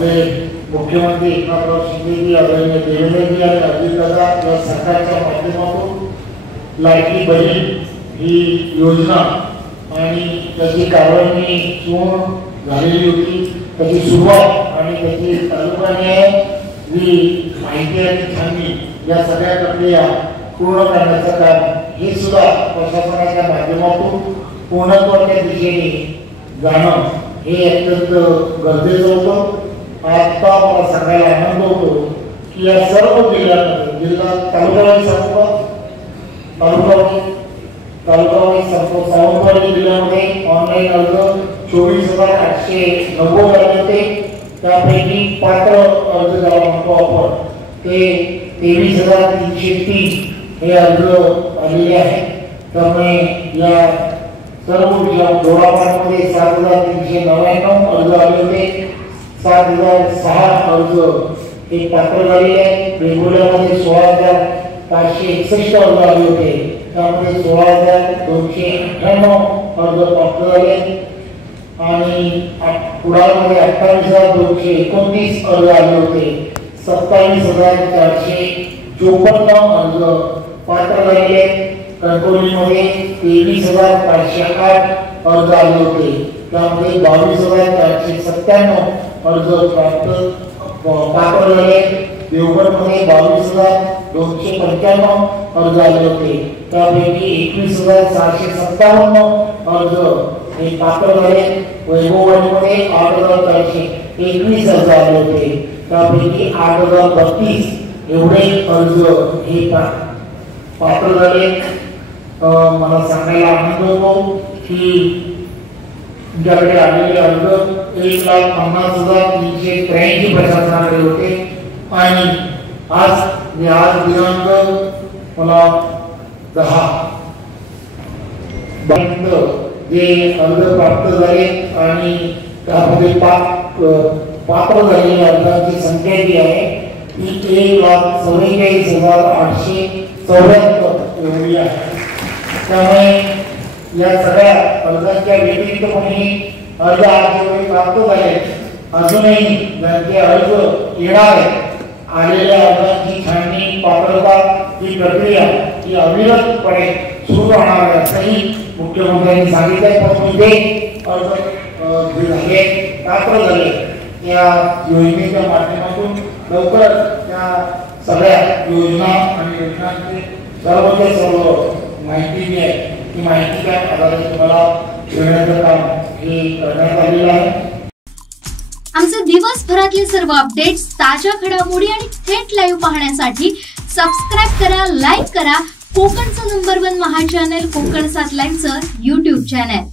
आपले मुख्यमंत्री एकनाथराव शिंदेजी, आदरणीय देवेंद्रजी आणि अजितदादा या सरकारच्या माध्यमातून लाडकी बहीण ही योजना आणि त्याची कारवाई पूर्ण झालेली होती। त्याची सुरुवात आणि त्याची तालुकाने जी माहिती आणि छाननी या सगळ्या प्रक्रिया पूर्ण करण्याचं काम हे सुद्धा प्रशासनाच्या माध्यमातून पूर्णत्वाच्या दिशेने जाणं हे अत्यंत गरजेचं होतं। आता मला सांगायला आनंद होतो की या सर्व जिल्ह्यांमध्ये जिल्हा तालुकावाईज सावंतवाडी जिल्ह्यामध्ये ऑनलाईन अर्ज 24,890 आले होते। त्यापैकी पात्र अर्ज ज्याला म्हणतो आपण ते 23,303 हे अर्ज आलेले आहेत। त्यामुळे या सर्व जोरापारमध्ये 7,399 अर्ज आले होते। 7,006 अर्ज हे पात्र झालेले आहेत। वेगवेगळ्यामध्ये 16,561 अर्ज आले होते। त्यामध्ये 16,298 अर्ज पात्र झाले आणि कुडाळमध्ये 28,229 अर्ज आले होते। 27,454 अर्ज पात्र झालेले आहेत। कणकवलीमध्ये 23,508 अर्ज आले होते। त्यामध्ये 22,497 अर्ज पात्र झाले। देवगडमध्ये 22,295 अर्ज आले होते। त्यापैकी 21,657 अर्ज हे पात्र झाले। वैभववाडीमध्ये 8,421 अर्ज आले होते। त्यापैकी 8,032 एवढे अर्ज हे पात्र झाले। मला सांगायला आनंद होतो की तुमच्याकडे आलेले अर्ज 1,50,383 प्रशासनाकडे होते आणि आज दिनांक मला 10 जे अर्ज प्राप्त झाले आणि त्यामध्ये पात्र झालेल्या अर्जांची संख्या जी आहे ती 1,44,874 एवढी आहे। त्यामुळे या सगळ्या अर्जांच्या व्यतिरिक्तपणे अर्ज आज प्राप्त झाले अजूनही ज्यांचे अर्ज येणार आलेल्या अर्जांची छाननी पात्रता ही प्रक्रिया ही अविरतपणे सुरू राहणार असंही मुख्यमंत्र्यांनी सांगितले। पण जे अर्ज झाले पात्र झाले त्या योजनेच्या माध्यमातून लवकर त्या सगळ्या योजना आणि योजनांची सर्व माहिती जी आहे ती माहिती त्या आधारे तुम्हाला देण्याचं काम हे करण्यात आलेलं आहे। आमचे दिवसभरातले सर्व अपडेट्स, ताज्या घडामोडी आणि थेट लाईव्ह पाहण्यासाठी सबस्क्राइब करा, लाईक करा कोकणचं नंबर 1 महा चॅनल कोकण 7 लाईव्हचं YouTube चॅनल।